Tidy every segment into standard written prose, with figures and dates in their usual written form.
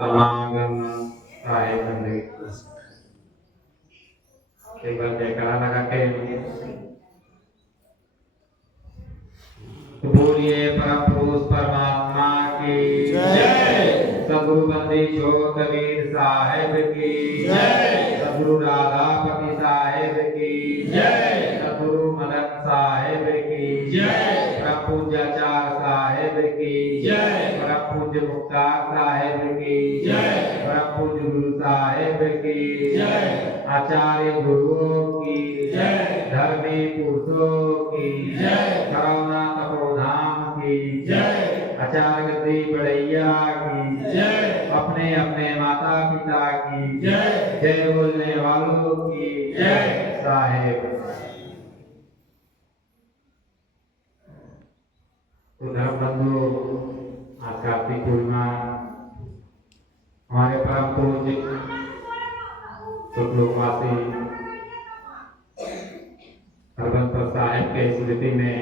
समागम साहेब जिंदगी एक बार जयकारा लगा के बोलिए परम पुरुष परमात्मा की जय। सदगुरु बंदी छोट वीर साहेब की जय। सदगुरु राधापति साहेब की जय। सदगुरु मदन साहेब की जय। परम पूज्य आचार्य साहेब की जय। परम पूज्य मुख्तार साहेब की जय। परम पूज्य गुरु साहेब की जय। आचार्य गुरुओं की जय। धर्मी पुरुषों की जय। करुणा तपोधाम की जय। आचार्य गद्दी बड़ैया की जय। अपने अपने माता पिता की जय। जय बोलने वालों की जय। साहेब। तो धर्म बंधु, आज कार्तिक पूर्णिमा हमारे परम पूज्य लोकवासी हरबंसर साहेब के स्मृति में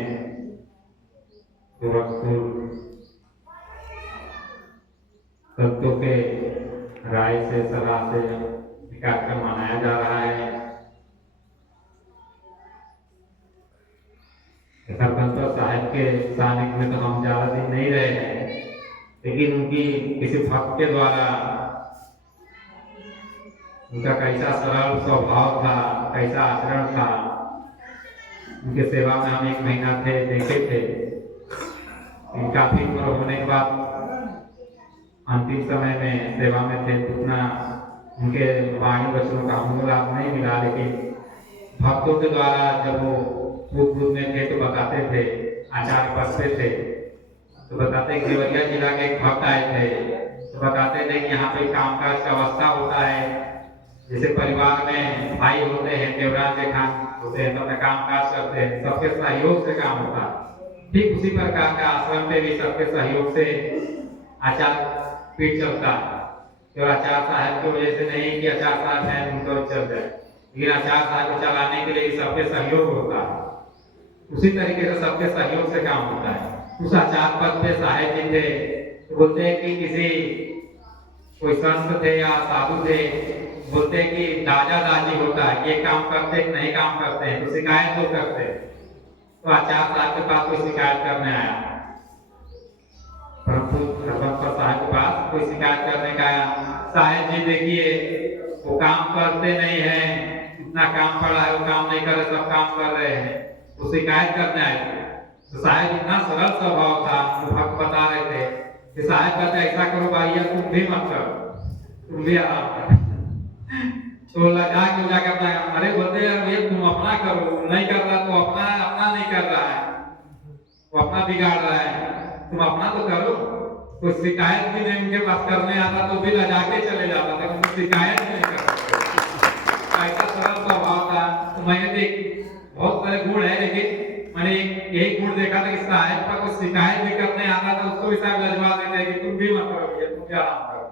गोरखपुर संतों के राय से सलाह से कार्यक्रम मनाया जा रहा है। हरबंसर साहेब के सानिध्य में तो हम ज्यादा दिन नहीं रहे हैं, लेकिन उनकी किसी भक्त के द्वारा उनका कैसा सरल स्वभाव था, कैसा आचरण था, उनके सेवा में हम 1 महीना थे, देखे थे। काफी उम्र होने के बाद अंतिम समय में सेवा में थे, तो उतना उनके वाणी वचनों का हमको लाभ नहीं मिला, लेकिन भक्तों के द्वारा जब वो पूर्व में थे तो बताते थे, आचार्य पद पे थे तो बताते कि देवरिया जिला के एक भक्त आए थे, तो बताते थे कि यहाँ पे कामकाज का अवस्था होता है, जैसे परिवार में भाई होते हैं, देवरान जेठान होते हैं, तो काम काज करते हैं, सबके सहयोग से काम होता है। ठीक उसी प्रकार का आश्रम पे भी सबके सहयोग से आचार पीठ चलता है। केवल आचार्य साहब की वजह से नहीं कि आचार्य साहब है उनको चल जाए, लेकिन आचार्य साहब को चलाने के लिए सबके सहयोग होता है। उसी तरीके से सबके सहयोग से काम होता है। उस आचार्य पद पे साहेब जी थे, तो बोलते हैं कि किसी कोई संत थे या साधु थे, बोलते हैं कि दादा दादी होता है, ये काम करते हैं नहीं काम करते हैं, तो शिकायत तो करते हैं। तो आचार्य साहब के पास कोई शिकायत करने आया, प्रभु हरबंसर साहब के पास कोई शिकायत करने का आया, साहेब जी देखिए वो काम करते नहीं है, इतना काम पड़ा है, वो काम नहीं कर रहे, सब काम कर रहे हैं, तो शिकायत करने आए थे। तो साहेब इतना सरल स्वभाव था, तो भक्त बता रहे थे कि साहेब कहते ऐसा करो भैया, तुम भी मत करो, तुम भी आराम करो। तो लगा के जाके अपना, अरे बोलते यार भैया तुम अपना करो, नहीं कर रहा तो अपना अपना नहीं कर रहा है, वो अपना बिगाड़ रहा है, तुम अपना तो करो। कोई शिकायत भी नहीं उनके पास करने आता तो भी लगा के चले जाता था, तो शिकायत नहीं करता। ऐसा सरल स्वभाव था। तो मैंने देख बहुत सारे गुण है, लेकिन मैंने एक गुण देखा था कि साहेब का कोई शिकायत भी करने आता था, उसको भी साहब लजवा देते हैं कि तुम भी मत करो भैया, तुम भी आराम करो।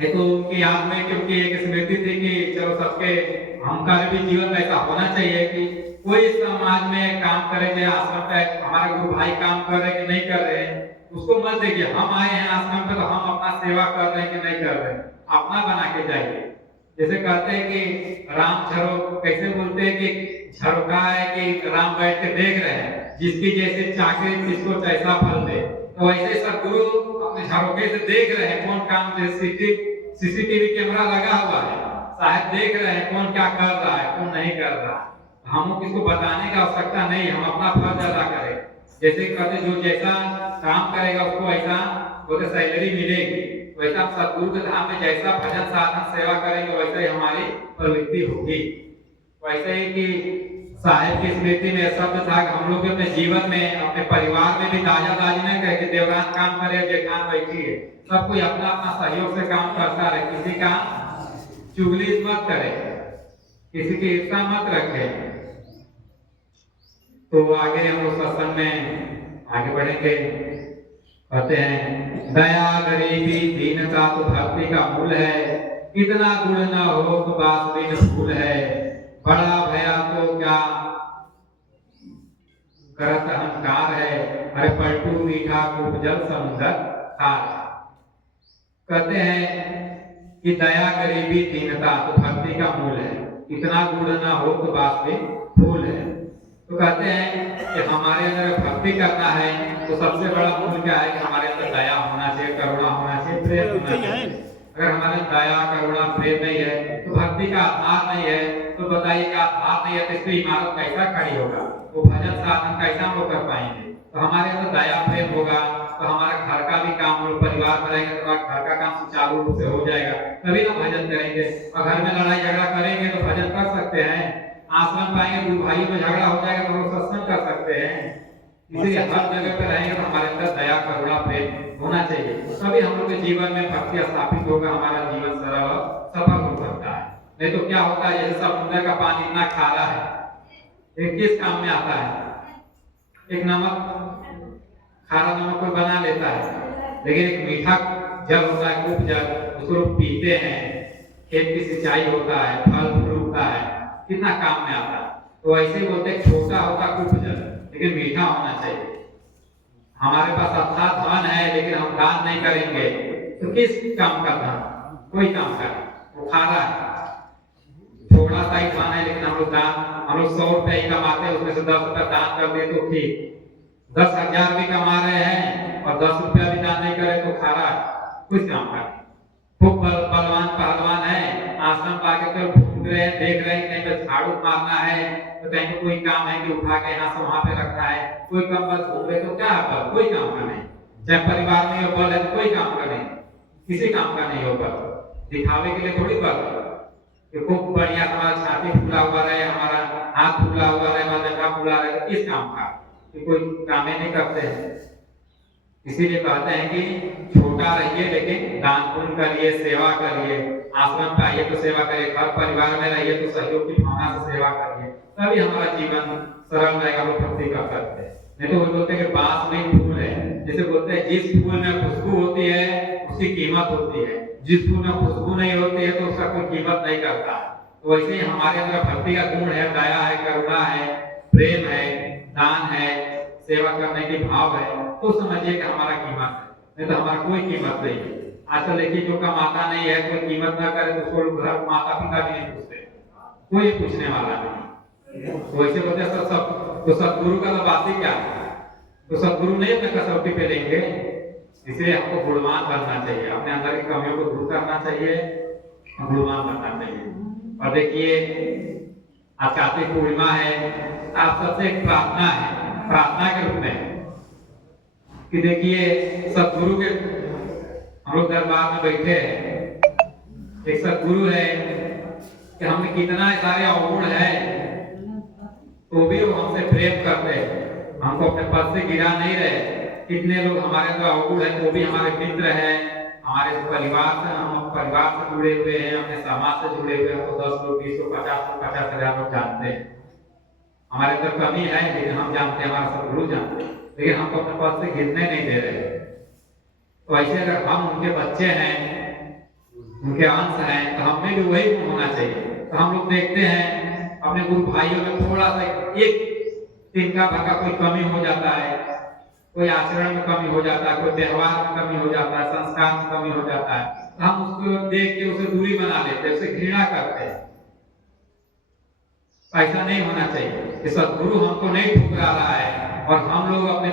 तो उनकी याद में, क्योंकि एक स्मृति थी कि चलो सबके हमका भी जीवन ऐसा होना चाहिए कि कोई समाज में काम करे, चाहे आश्रम पे हमारा गुरु भाई काम कर रहे कि नहीं कर रहे हैं, उसको मत देखिए हम आए हैं आश्रम पे तो हम अपना सेवा कर रहे हैं कि नहीं कर रहे हैं, अपना बना के जाइए। जैसे कहते हैं कि राम झरो, कैसे बोलते हैं कि झरोका है कि राम बैठ के देख रहे हैं, जिसकी जैसे चाकरी जिसको जैसा फल दे, तो वैसे सदगुरु अपने झरोके से देख रहे हैं कौन काम, जैसे सीसीटीवी कैमरा लगा हुआ है, साहब देख रहे हैं कौन क्या कर रहा है कौन नहीं कर रहा है। हमको किसको बताने का आवश्यकता नहीं, हम अपना फर्ज अदा करें। जैसे कहते जो जैसा काम करेगा उसको ऐसा बोलते सैलरी मिलेगी, वैसा हम सदगुरु के धाम में जैसा भजन साधन सेवा करेंगे वैसे ही हमारी प्रवृत्ति होगी। वैसे ही कि साहेब की स्मृति में शब्द था कि हम लोग अपने जीवन में अपने परिवार में भी दादा दादी ने कहे कि देवरान काम करे, जेठान बैठी है, सब कोई अपना अपना सहयोग से काम करता रहे, किसी का चुगली मत करे, किसी की ईर्ष्या मत रखे। तो आगे हम लोग सत्संग में आगे बढ़ेंगे। कहते हैं दया गरीबी दीनता तो भक्ति का मूल है, इतना गुण न हो तो बात बिन फूल है, बड़ा भया तो क्या करत अहंकार है, अरे पलटू मीठा खूब जल समुद्र खार। कहते हैं कि दया गरीबी दीनता तो भक्ति का मूल है, इतना गुण ना हो तो बात भी फूल है। तो कहते हैं कि हमारे अंदर भक्ति करना है तो सबसे बड़ा मूल क्या है कि हमारे अंदर दया होना चाहिए, करुणा होना चाहिए, प्रेम होना चाहिए। अगर हमारे दया करुणा प्रेम नहीं है तो भक्ति का आधार नहीं है, तो बताइए का आधार नहीं है तो इसकी इमारत कैसा खड़ी होगा, वो भजन साधन कैसा हम लोग कर पाएंगे। तो हमारे अंदर दया प्रेम होगा तो हमारा घर का भी काम, लोग परिवार में रहेंगे तो घर का काम सुचारू रूप से हो जाएगा, तभी ना भजन करेंगे। और घर में लड़ाई झगड़ा करेंगे तो भजन कर सकते हैं, आश्रम पाएंगे गुरु भाइयों में झगड़ा हो जाएगा तो लोग सत्संग कर सकते हैं। इसलिए हर जगह पे रहेंगे तो हमारे अंदर दया करुणा प्रेम होना चाहिए, तभी हम लोग के जीवन में भक्ति स्थापित होगा, हमारा जीवन सरल और सफल हो सकता है। नहीं तो क्या होता है, जैसे समुद्र का पानी इतना खारा है, ये किस काम में आता है। एक नमक, खारा नमक कोई बना लेता है, लेकिन एक मीठा जल होता है, कूप जल, उसको लोग पीते हैं, खेत की सिंचाई होता है, फल फूल उगता है, कितना काम में आता है। तो ऐसे बोलते हैं छोटा होता कूप जल लेकिन मीठा होना चाहिए। हमारे पास अच्छा धन है लेकिन हम दान नहीं करेंगे तो किस काम का धन, कोई काम का वो खारा है। थोड़ा सा ही धन है लेकिन हम लोग 100 रुपए ही कमाते हैं, उसमें से 10 रुपए दान कर दे तो ठीक, 10,000 भी कमा रहे हैं और 10 रुपया भी दान नहीं करे तो खारा है, कुछ काम का। खूब बलवान पहलवान है, आश्रम पाके तो घूम रहे हैं, देख रहे हैं कहीं पे झाड़ू मारना है तो कहीं पे कोई काम है कि उठा के यहाँ से वहां पे रखना है, कोई काम बस घूम रहे तो क्या है, कोई काम का नहीं। चाहे परिवार में हो बल है तो कोई काम का नहीं, किसी काम का नहीं हो बल, दिखावे के लिए थोड़ी बल कि खूब बढ़िया हमारा छाती फूला हुआ रहे, हमारा हाथ फूला हुआ रहे, हमारा जंघा फूला रहे, किस काम का, कि कोई काम ही नहीं करते हैं। इसीलिए कहते हैं कि छोटा रहिए लेकिन दान पुण्य करिए, सेवा करिए, आश्रम पे आइए तो सेवा करिए, घर परिवार में रहिए तो सहयोग की भावना से सेवा करिए, तभी हमारा जीवन सरल रहेगा, वो भक्ति कर सकते हैं। नहीं तो वो बोलते हैं कि बांस में फूल है, जैसे बोलते हैं जिस फूल में खुशबू होती है उसकी कीमत होती है, जिस फूल में खुशबू नहीं होती है तो उसका कोई कीमत नहीं करता। तो वैसे ही हमारे अंदर भक्ति का गुण है, दया है, करुणा है, प्रेम है, दान है, सेवा करने की भाव है, तो समझिए कि हमारा कीमत है, नहीं तो हमारा कोई कीमत नहीं है। आजकल देखिए जो कमाता नहीं है, कोई कीमत ना करे तो उसको लोग घर माता पिता भी नहीं पूछते, कोई पूछने वाला नहीं। तो वैसे बोलते सब तो सदगुरु का तो बात ही क्या है, तो सदगुरु नहीं अपने कसौटी पे लेंगे। इसलिए हमको गुणवान बनना चाहिए, अपने अंदर की कमियों को दूर करना चाहिए, गुणवान बनना चाहिए। और देखिए आज कार्तिक पूर्णिमा है, आप सबसे एक प्रार्थना है, प्रार्थना के रूप में कि देखिए सदगुरु के हम लोग दरबार में बैठे हैं, एक सदगुरु है कि हमें कितना सारे अवगुण है तो भी वो हमसे प्रेम करते हैं, हमको अपने पद से गिरा नहीं रहे। कितने लोग हमारे अंदर अवगुण है तो भी हमारे मित्र हैं, हमारे परिवार से, हम परिवार से जुड़े हुए हैं, अपने समाज से जुड़े हुए हैं, तो 10 लोग 20 लोग 50,000 लोग जानते हैं। हमारे अंदर कमी है लेकिन हम जानते हैं, हमारा सदगुरु जानते हैं, लेकिन हमको अपने पद से गिरने नहीं दे रहे। तो ऐसे अगर हम उनके बच्चे हैं, उनके अंश हैं, तो हमें भी वही गुण होना चाहिए। तो हम लोग देखते हैं अपने गुरु भाइयों में थोड़ा सा एक तिनका भगा कोई कमी हो जाता है, कोई आचरण में कमी हो जाता है, कोई व्यवहार में कमी हो जाता है, संस्कार में कमी हो जाता है, तो हम उसको देख के उसे दूरी बना लेते हैं, उसे घृणा करते हैं। ऐसा नहीं होना चाहिए कि सदगुरु हमको नहीं ठुकरा रहा है और हम लोग अपने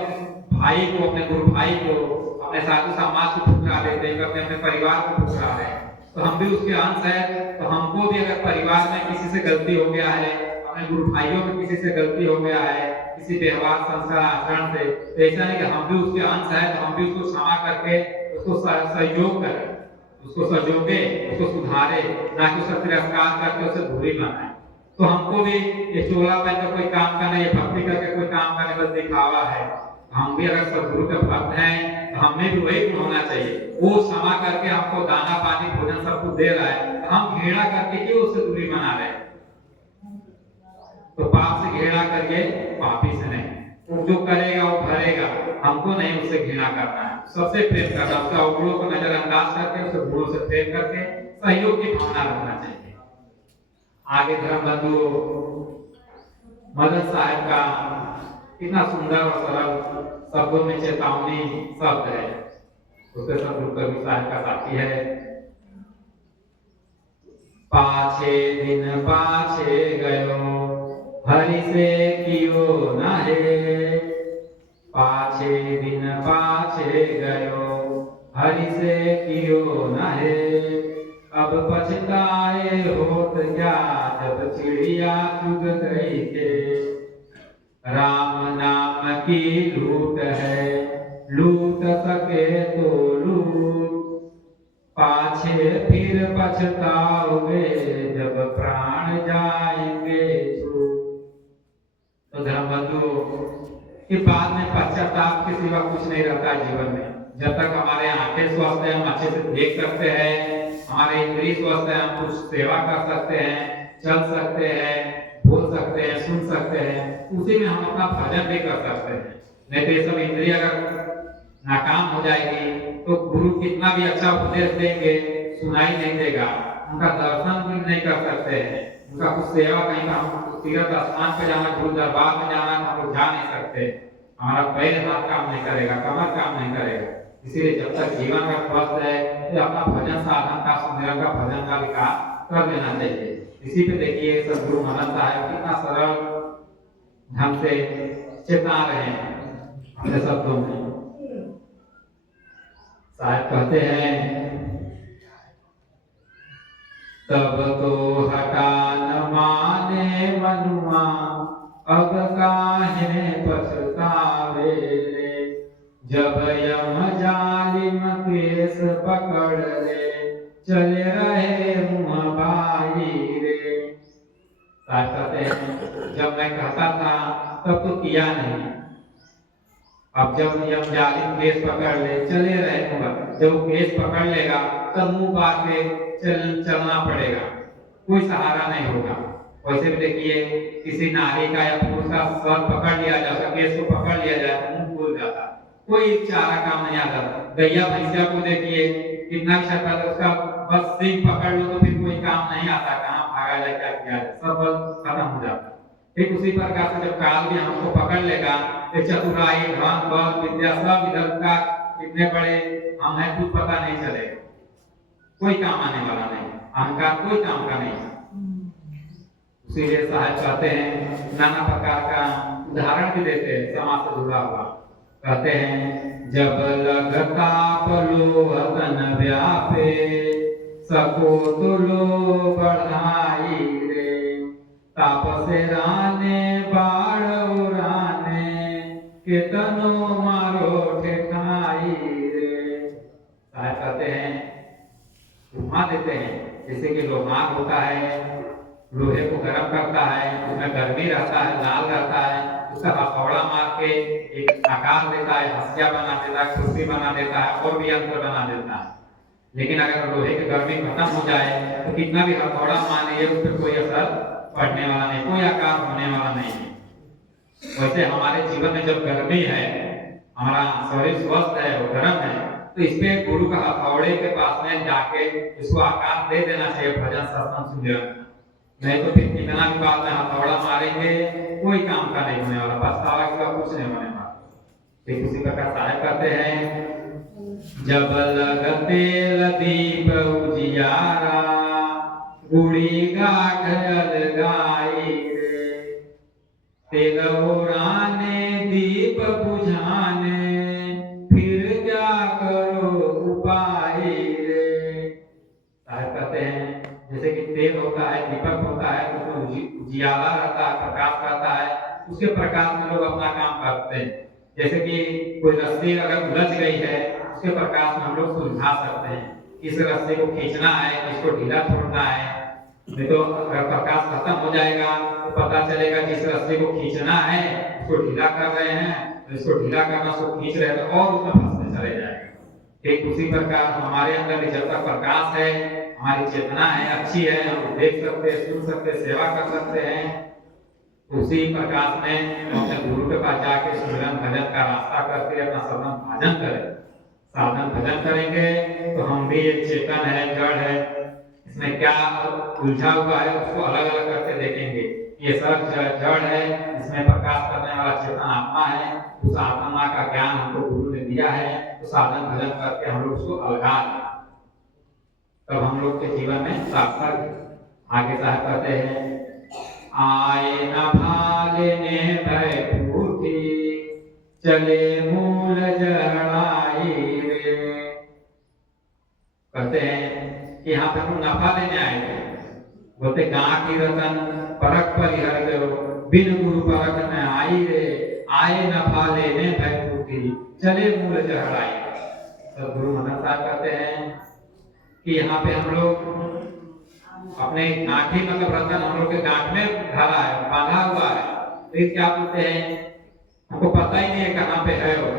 भाई को, अपने गुरु भाई को, अपने साधु समाज को ठुकरा लेते हैं, अपने अपने परिवार को ठुकरा रहे हैं। तो हम भी उसके अंश है, तो हमको भी अगर परिवार में किसी से गलती हो गया है, अपने गुरु भाइयों में किसी से गलती हो गया है, किसी व्यवहार संस्कार आचरण से, तो ऐसा नहीं कि हम भी उसके अंश है तो हम भी उसको क्षमा करके उसको सहयोग करें, उसको सहयोगे, उसको सुधारे, ना कि उसका तिरस्कार करके उसे दूरी बनाए। तो हमको भी ये चोला पहन कर कोई काम का नहीं है, भक्ति करके कोई काम का नहीं, बस दिखावा है। हम भी अगर सदगुरु के भक्त हैं तो हमें भी वही गुण होना चाहिए। वो क्षमा करके हमको दाना पानी भोजन सब कुछ दे रहा है, तो हम घृणा करके क्यों उससे दूरी बना रहे हैं। तो पाप से घृणा करिए, पापी से नहीं। वो जो करेगा वो भरेगा, हमको नहीं उससे घृणा करना है, सबसे प्रेम करना, उसका अवगुणों को नजरअंदाज करके उसे गुणों से प्रेम करके सहयोग की भावना रखना चाहिए। आगे धर्म बंधु मदन साहब का कितना सुंदर और सरल शब्दों में चेतावनी शब्द है। उसके सतगुरु कबीर साहब का साथी है। पाछे दिन पाछे गयो हरि से कियो नाहे, पाछे दिन पाछे गयो हरि से कियो नाहे, अब पछताए होत क्या जब चिड़िया चुग गई थे, राम नाम की लूट है लूट सके तो लूट, पाछे फिर पछताओगे जब प्राण जाएंगे छूट। तो धर्मबंधु कि बाद में पश्चाताप के सिवा कुछ नहीं रहता जीवन में। जब तक हमारे आंखें स्वस्थ है, हम अच्छे से देख सकते हैं, हमारे इंद्रिय स्वस्थ है, हम कुछ सेवा कर सकते हैं, चल सकते हैं, बोल सकते हैं, सुन सकते हैं, उसी में हम अपना भजन भी कर सकते हैं। नहीं तो ये सब इंद्रिय अगर नाकाम हो जाएगी तो गुरु कितना भी अच्छा उपदेश देंगे सुनाई नहीं देगा, उनका दर्शन भी नहीं कर सकते हैं, उनका कुछ सेवा कहीं हम तीर्थ स्थान पे जाना, गुरु दरबार में जाना, हम लोग जा नहीं सकते, हमारा पैर हाथ काम नहीं करेगा, कमर काम नहीं करेगा। इसीलिए जब तक जीवन का स्वस्थ है तो अपना भजन साधन का, सुमिरन का, भजन का विकास कर लेना चाहिए। इसी पे देखिए सदगुरु मनन साहब कितना सरल ढंग से चेता रहे हैं अपने शब्दों में। साहब कहते हैं तब तो हटा न माने मनुआ, अब काहे पछतावे रे, जब यम जालिम केस पकड़ ले, चले रहे मुँह भाई रे। साहब कहते हैं जब मैं कहता था तब तो किया नहीं, अब जब यम जालिम केस पकड़ ले चले रहेगा, जब वो केस पकड़ लेगा तब मुंह बार के चलना पड़ेगा, कोई सहारा नहीं होगा। वैसे भी देखिए किसी नारी का या पुरुष का सर पकड़ लिया जाए, उसका केस को पकड़ लिया जाए तो मुंह खुल जाता, कोई चारा काम नहीं आता। गैया भैंसिया को देखिए कितना भी छटपटा, उसका बस सिंह पकड़ लो तो फिर कोई काम नहीं आता, कहाँ भागा जाए क्या किया जाए, सब बल खत्म हो जाता। ठीक उसी प्रकार से जब काल भी हमको पकड़ लेगा, चतुराई धन बल विद्या सब इधर का कितने बड़े हम हैं कुछ पता नहीं चलेगा, कोई काम आने वाला नहीं, अहंकार कोई काम का नहीं। इसीलिए साहब कहते हैं नाना प्रकार का उदाहरण भी देते हैं समाज से जुड़ा हुआ। कहते हैं जब लगता पलो तन व्यापे, सको तो लो बढ़ाई रे, तापसे राने बाढ़ उराने, केतनो मारो ठेठाई रे। साहब कहते हैं उपमा देते हैं जैसे कि लोहार होता है, लोहे को गर्म करता है, उसमें गर्मी रहता है, लाल रहता है, उसका हथौड़ा मार के एक आकार देता है, हंसिया बना देता है, कुर्सी बना देता है और भी यंत्र बना देता है। लेकिन अगर लोहे की गर्मी खत्म हो जाए तो कितना भी हथौड़ा मारिए उस पर कोई असर पड़ने वाला नहीं, कोई आकार होने वाला नहीं है। वैसे हमारे जीवन में जब गर्मी है, हमारा शरीर स्वस्थ है, वो गर्म है, तो इस पे गुरु का हथौड़े के पास में जाके इसको आकार दे देना चाहिए भजन सत्संग सुमिरन। नहीं तो फिर कितना भी बाद में हथौड़ा मारेंगे कोई काम का नहीं होने वाला, पछतावा का कुछ नहीं होने वाला। ठीक उसी प्रकार साहब कहते हैं जब लगते दीप उजियारा, गुड़ी गाठ अलगाई रे, तेल ओराने दीप बुझाने, फिर क्या करो उपाय रे। साहब कहते हैं जैसे कि तेल होता है, दीपक होता है, उसमें उजियाला रहता है, प्रकाश रहता है, उसके प्रकाश में लोग अपना काम करते हैं। जैसे कि कोई रस्सी अगर उलझ गई है, उसके प्रकाश में हम लोग सुलझा सकते हैं, इस रस्सी को खींचना है, इसको ढीला छोड़ना है। नहीं तो अगर प्रकाश खत्म हो जाएगा तो पता चलेगा जिस रस्सी को खींचना है उसको ढीला कर रहे हैं, तो इसको ढीला करना उसको खींच रहे हैं तो और उसमें फंसते चले जाएगा। ठीक उसी प्रकार हमारे अंदर भी जब तक प्रकाश है, हमारी चेतना है, अच्छी है, हम देख सकते हैं, सुन सकते हैं, सेवा कर सकते हैं, उसी प्रकाश में हम अपने गुरु के पास जाके सुमिरन भजन का रास्ता करके अपना साधन भजन करें। साधन भजन करेंगे तो हम भी एक चेतन है, जड़ है, इसमें क्या उलझा हुआ है उसको अलग अलग करके देखेंगे। ये सब जड़ है, इसमें प्रकाश करने वाला चेतन आत्मा है। उस आत्मा का ज्ञान हमको गुरु ने दिया है, तो साधन भजन करके हम लोग उसको अलगा दें, तब हम लोग के जीवन में सार्थक। आगे साहब कहते हैं, आए न भागने भय भूखी, चले मूल जड़ाई रे। कहते हैं कि यहाँ पे हम नफा लेने आए थे, बोलते गांव की रतन परख परिहर गयो, बिन गुरु परख न आई रे। आए नफा लेने भय भूखी, चले मूल जड़ाई। तो गुरु मदन साहब कहते हैं कि यहाँ पे हम लोग अपने गांठी मतलब रतन हम लोग के गांठ में धरा है, बांधा हुआ है। फिर क्या बोलते हैं, हमको पता ही नहीं है कहाँ पे है वो,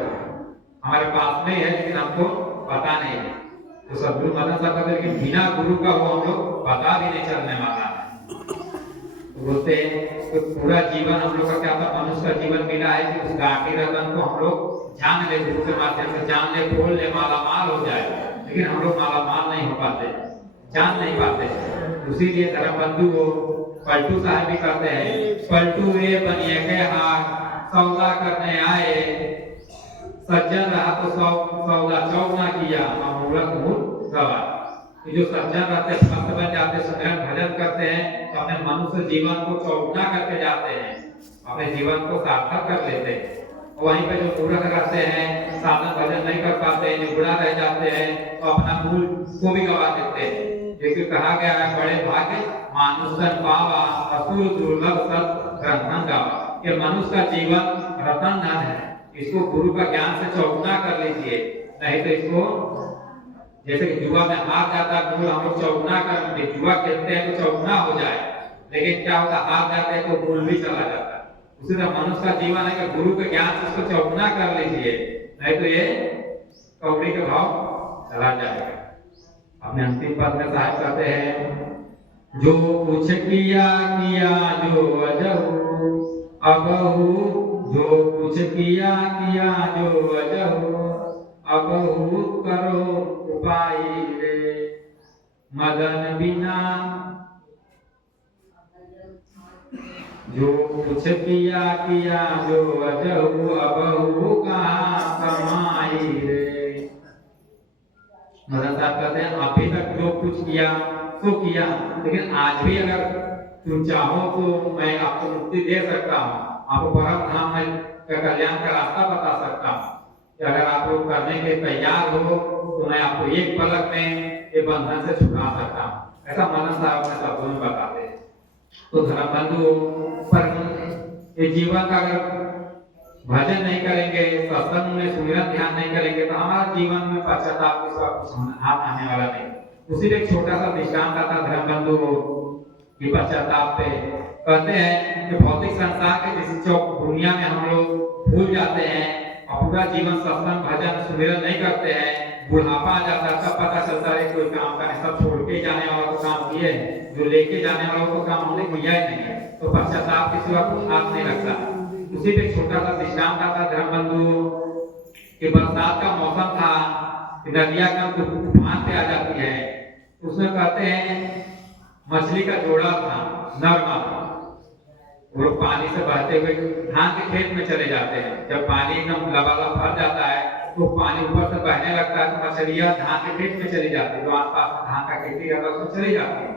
हमारे पास में है लेकिन हमको पता नहीं है। तो सदगुरु मदन साहब कहते हैं कि बिना गुरु का वो हम लोग पता भी नहीं चलने वाला है। तो बोलते हैं तो पूरा जीवन हम लोग का क्या था, मनुष्य का जीवन मिला है कि उस गांठी रतन को हम लोग जान ले, गुरु के माध्यम से जान ले, बोल ले, मालामाल हो जाए। लेकिन हम लोग मालामाल नहीं हो पाते, जान नहीं पाते। उसीलिए धर्म बंधु को पलटू साहब भी कहते हैं, पलटू ये बनिए के हाथ सौदा करने आए, सज्जन रहा तो सौदा चौक ना किया, मूर्ख मूर्ख गवा। ये जो सज्जन रहते हैं, भक्त बन जाते हैं, सुमिरन भजन करते हैं, तो अपने मनुष्य जीवन को चौगुना करके जाते हैं, अपने जीवन को सार्थक कर लेते हैं। वहीं पे जो मूर्ख रहते हैं, साधन भजन नहीं कर पाते, निगुड़ा रह जाते हैं, तो अपना मूल को भी गवा देते हैं। जैसे कहा गया है, बड़े भाग्य मानुषन पावा, असुर दुर्लभ सत ग्रंथन गावा। ये मनुष्य का जीवन रतन धन है, इसको गुरु का ज्ञान से चौगुना कर लीजिए, नहीं तो इसको जैसे कि जुआ में हार जाता है, मूल हम लोग चौगुना कर, जुआ खेलते हैं तो चौगुना हो जाए, लेकिन क्या होता, हार जाते हैं तो मूल भी चला जाता है। उसी तरह मनुष्य का जीवन है कि गुरु के ज्ञान से इसको चौगुना कर लीजिए, नहीं तो ये कौड़ी के भाव चला जाएगा। अपने अंतिम पद में साहब कहते हैं, जो कुछ किया किया जो अजहू अबहू, जो कुछ किया किया जो अजहू अबहू करो उपाय रे। मदन बिना जो कुछ किया किया जो अजहू अबहू कहाँ कमाई रे। मदन साहब कहते हैं, अभी तक जो कुछ किया तो किया, लेकिन आज भी अगर तुम चाहो तो मैं आपको मुक्ति दे सकता हूँ, आपको परम धाम में कल्याण का रास्ता बता सकता हूँ। अगर आप लोग करने के तैयार हो तो मैं आपको एक पलक में ये बंधन से छुड़ा सकता हूँ। ऐसा मदन साहब अपने शब्दों में बताते हैं। तो धर्म बंधु पर ये जीवन का अगर भजन नहीं करेंगे, सत्संग में सुमिरन ध्यान नहीं करेंगे, तो हमारा जीवन में पश्चाताप के साथ कुछ हाथ आने वाला नहीं। उसी एक छोटा सा दृष्टांत आता धर्म बंधु की पश्चाताप पे। कहते हैं कि भौतिक संसार के जिस दुनिया में हम लोग भूल जाते हैं और पूरा जीवन सत्संग भजन सुमिरन नहीं करते हैं, बुढ़ापा आ जाता है, तब पता चलता है कोई काम का नहीं, सब छोड़ के जाने वाला तो काम किए, जो लेके जाने वाला तो काम हमने किया ही नहीं है, तो पश्चाताप के सिवा कुछ हाथ नहीं लगता। उसी पे छोटा सा दृष्टांत आता धर्म बंधु कि बरसात का मौसम था, नदियां कम तूफान पे आ जाती है, उसमें कहते हैं मछली का जोड़ा था, नरमा, वो पानी से बहते हुए धान के खेत में चले जाते हैं। जब पानी एकदम लबालब भर जाता है तो पानी ऊपर से बहने लगता है, तो मछलियां धान के खेत में चली जाती है, जो आसपास में धान का खेती रहता है उसमें चली जाती है।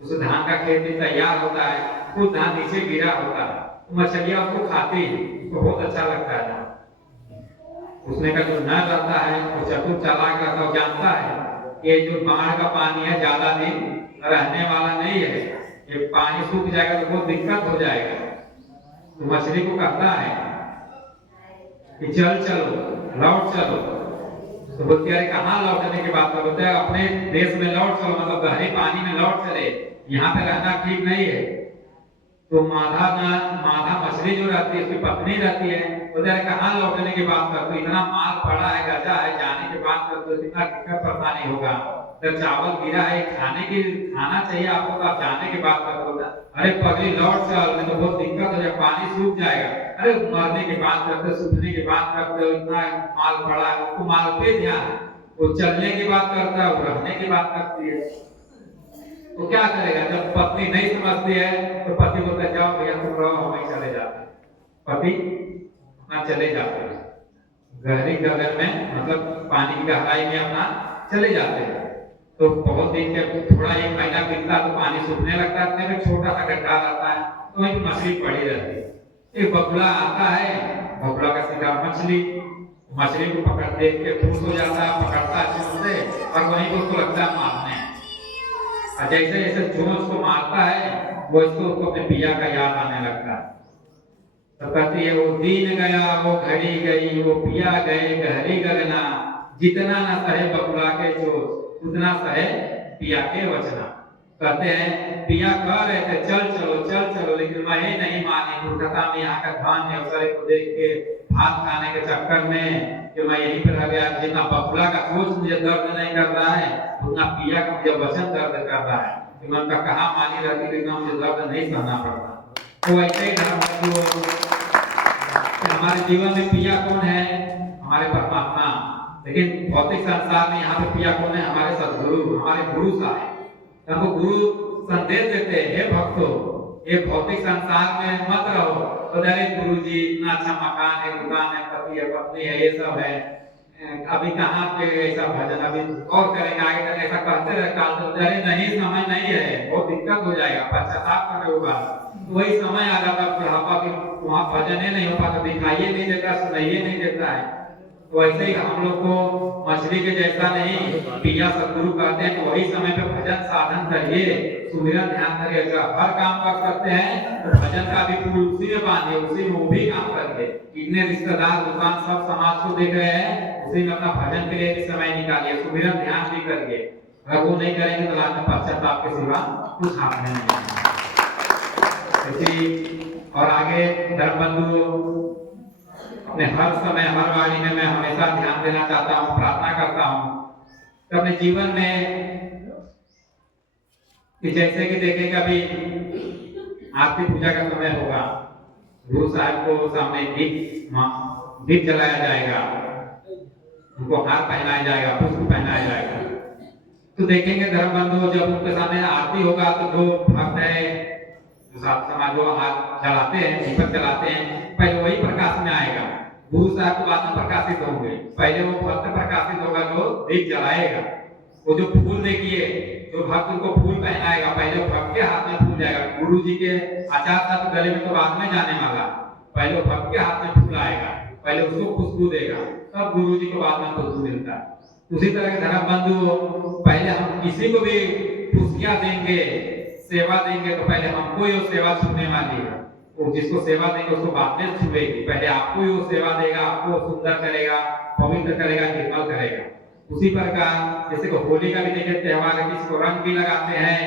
उस धान का खेत भी तैयार होता है, कुछ धान नीचे गिरा होता है, तो मछलियां उसको खाती है, उसको बहुत अच्छा लगता है। उसमें का जो नर रहता है वो चतुर चालाक रहता है, जानता है कि जो बाढ़ का पानी है ज्यादा दिन रहने वाला नहीं है, ये पानी सूख जाएगा तो बहुत दिक्कत हो जाएगा। तो मछली को कहता है कि चल चलो, लौट चलो। तो बोलती है कहाँ लौटने की बात करते हैं, अपने देश में लौट चलो, मतलब गहरे पानी में लौट चले, यहाँ पे रहना ठीक नहीं है। तो माधा मछली जो रहती है उसकी पत्नी रहती है, बोलते हैं कहाँ लौटने की बात करते, इतना माल पड़ा है, गजा है, जाने की बात करते हो, कितना दिक्कत परेशानी होगा, तो चावल गिरा है, खाना चाहिए आपको, तो आप जाने की बात करते हो। अरे पगली लौट चल, नहीं तो बहुत दिक्कत हो जाए, पानी सूख जाएगा। अरे मरने की बात करते, सूखने की बात करते हो, इतना माल पड़ा है, उसको माल पे ध्यान, वो चलने की बात करता है, वो रहने की बात करती है। तो क्या करेगा? जब पत्नी नहीं समझती है तो पति बोलता है जाओ भैया तुम रहो, हम ही चले जाते हैं। पति अपना चले जाते हैं गहरी गगन में, मतलब पानी की गहराई में अपना चले जाते हैं। तो बहुत दिन के थोड़ा एक महीना बीतता तो पानी सूखने लगता है, फिर छोटा सा गड्ढा रहता है तो वहीं मछली पड़ी रहती है। एक बगुला आता है, बगुला का शिकार मछली, मछली को पकड़ देख के खुश हो जाता है, पकड़ता है चोंच से और वहीं को उसको लगता है मारने। और जैसे जैसे चोंच को मारता है वो उसको अपने पिया का याद आने लगता है। तो कहती है वो दिन गया वो घड़ी गई, वो पिया गए गहरी गगना, जितना न सहे बगुला के चोट उतना सहे पिया के वचना। कहते हैं पिया कह रहे थे चल चलो, लेकिन मैं ही नहीं मानी। मूर्खता में यहाँ का धान अवसर को देख के भात खाने के चक्कर में कि मैं यहीं पर रह गया। जितना बगुला का चोट मुझे दर्द नहीं कर रहा है उतना पिया का मुझे वचन दर्द कर रहा है कि मैं उनका कहा मानी रहती लेकिन मुझे दर्द नहीं सहना पड़ता। तो ऐसे ही धर्म हमारे जीवन में पिया कौन है? हमारे परमात्मा। लेकिन भौतिक संसार में यहाँ पे पिया कौन है? हमारे सद्गुरु, हमारे गुरु साहब। हमको गुरु संदेश देते हैं, हे भक्तों ये भौतिक संसार में मत रहो। तो अरे गुरु जी इतना अच्छा मकान है, दुकान है, पति है, पत्नी है, ये सब है, अभी कहाँ पे ऐसा भजन अभी और करेंगे आगे तक ऐसा कहते रहे काल। तो अरे नहीं समय नहीं है, बहुत दिक्कत हो जाएगा, पश्चाताप करने होगा। वही समय आ जाता बुढ़ापा के वहाँ भजन ही नहीं हो पाता, दिखाइए नहीं देता, सुनाइए नहीं देता है। तो वैसे ही हम लोग को मछली के जैसा नहीं पिया सदगुरु कहते हैं तो वही समय पे भजन साधन करिए, सुमिरन ध्यान करिए। अगर हर काम कर सकते हैं तो भजन का भी फूल उसी में बांधिए, उसी में वो भी काम करिए। इतने रिश्तेदार दुकान सब समाज को देख रहे हैं, उसी में अपना भजन के लिए भी समय निकालिए, सुमिरन ध्यान भी करिए। अगर वो नहीं करेंगे तो लास्ट में पश्चाताप के सिवा कुछ हाथ में नहीं। और आगे धर्म बंधु अपने हर समय हर वाणी में मैं हमेशा ध्यान देना चाहता हूँ, प्रार्थना करता हूँ कि अपने जीवन में कि जैसे कि देखें कभी आरती पूजा का समय होगा, गुरु साहब को सामने दीप जलाया जाएगा, उनको हार पहनाया जाएगा, पुष्प पहनाया जाएगा। तो देखेंगे धर्म बंधु जब उनके सामने आरती होगा तो जो भक्त है समाज जो हाथ जलाते हैं, दीपक जलाते हैं, पहले वही प्रकाश में आएगा। गुरु साहब के बाद में प्रकाशित होंगे, पहले वो भक्त प्रकाशित होगा जो दीप जलाएगा। वो जो फूल देखिए, जो भक्त उनको फूल पहनाएगा, पहले भक्त के हाथ में फूल जाएगा। गुरु जी के आचार साथ गले में तो बाद में जाने वाला, पहले भक्त के हाथ में फूल आएगा, पहले उसको खुशबू देगा, तब गुरु जी को बाद में खुशबू मिलता है। उसी तरह के धर्म बंधु पहले हम किसी को भी खुशियां देंगे, सेवा देंगे तो पहले हमको ही वो सेवा छूने वाली है। वो जिसको सेवा देंगे उसको बाद में छुएगी, पहले आपको ही वो सेवा देगा, आपको सुंदर करेगा, पवित्र करेगा, निर्मल करेगा। उसी प्रकार जैसे को होली का भी देखिए त्योहार है, किसको रंग भी लगाते हैं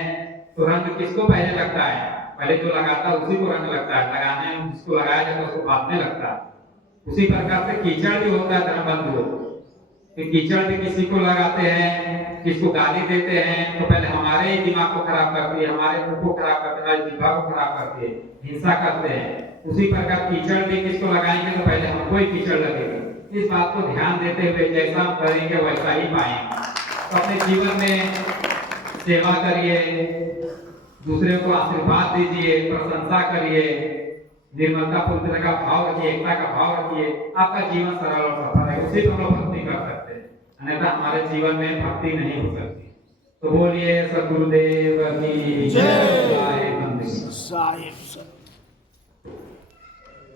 तो रंग किसको पहले लगता है? पहले जो लगाता है उसी को रंग लगता है, लगाने में जिसको लगाया जाता है उसको बाद में लगता है। उसी प्रकार से कीचड़ भी होता है धर्म बंधु, कीचड़ भी किसी को लगाते हैं, किसको गाली देते हैं तो पहले हमारे ही दिमाग को खराब करती है, हमारे मुंह को खराब करती है, हमारे जीवा को खराब करती है, हिंसा करते हैं। उसी प्रकार कीचड़ भी किसको लगाएंगे तो पहले हमको ही कीचड़ लगेगी। इस बात को ध्यान देते हुए जैसा हम करेंगे वैसा ही पाएंगे। तो अपने जीवन में सेवा करिए, दूसरे को आशीर्वाद दीजिए, प्रशंसा करिए, निर्मलता पवित्रता का भाव रखिए, एकता का भाव रखिए, आपका जीवन सरल और सफल है। उसी पर हम लोग भक्ति कर सकते हैं, अन्यथा हमारे जीवन में भक्ति नहीं हो सकती। तो बोलिए सद्गुरुदेव की जय।